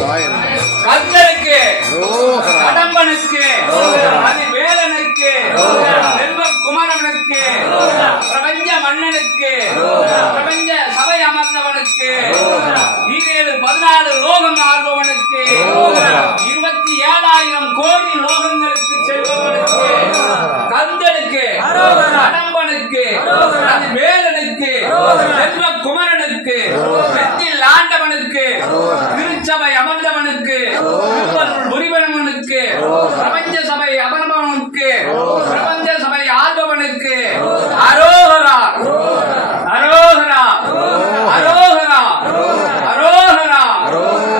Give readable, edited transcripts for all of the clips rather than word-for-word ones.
சாய நமக. கந்தனுக்கு கடம்பனுக்கு அதிவேலனுக்கு செல்வகுமரனுக்கு பிரபஞ்ச மன்னனுக்கு பிரபஞ்ச சபை அமர்ந்தவனுக்கு 14 லோகம் ஆள்பவனுக்கு 27,000 கோடி லோகங்களுக்கு செல்பவனுக்கு கந்தனுக்கு கடம்பனுக்கு அதிவேலனுக்கு செல்வகுமரனுக்கு வெற்றில் ஆண்டவனுக்கு திருச்சபை அமர்ந்தவனுக்கு புரிவனவனுக்கு பிரபஞ்ச சபை அமர்ந்தவனுக்கு பிரபஞ்ச சபை ஆள்பவனுக்கு அரோகரா அரோகரா அரோகரா அரோகரா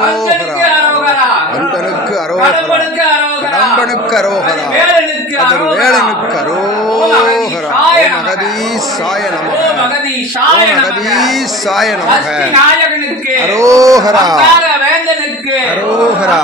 கந்தனுக்கு அரோகரா கந்தனுக்கு அரோகரா கடம்பனுக்கு அரோகரா கடம்பனுக்கு அரோகரா வேலனுக்கு அரோகரா வேலனுக்கு அரோகரா. ஓம் அகதீசாய நமக. ஓம் அகதீசாய நமக. அகதீசாய நமக. நாயகனுக்கு அரோகரா. வேந்தனுக்கு அரோகரா.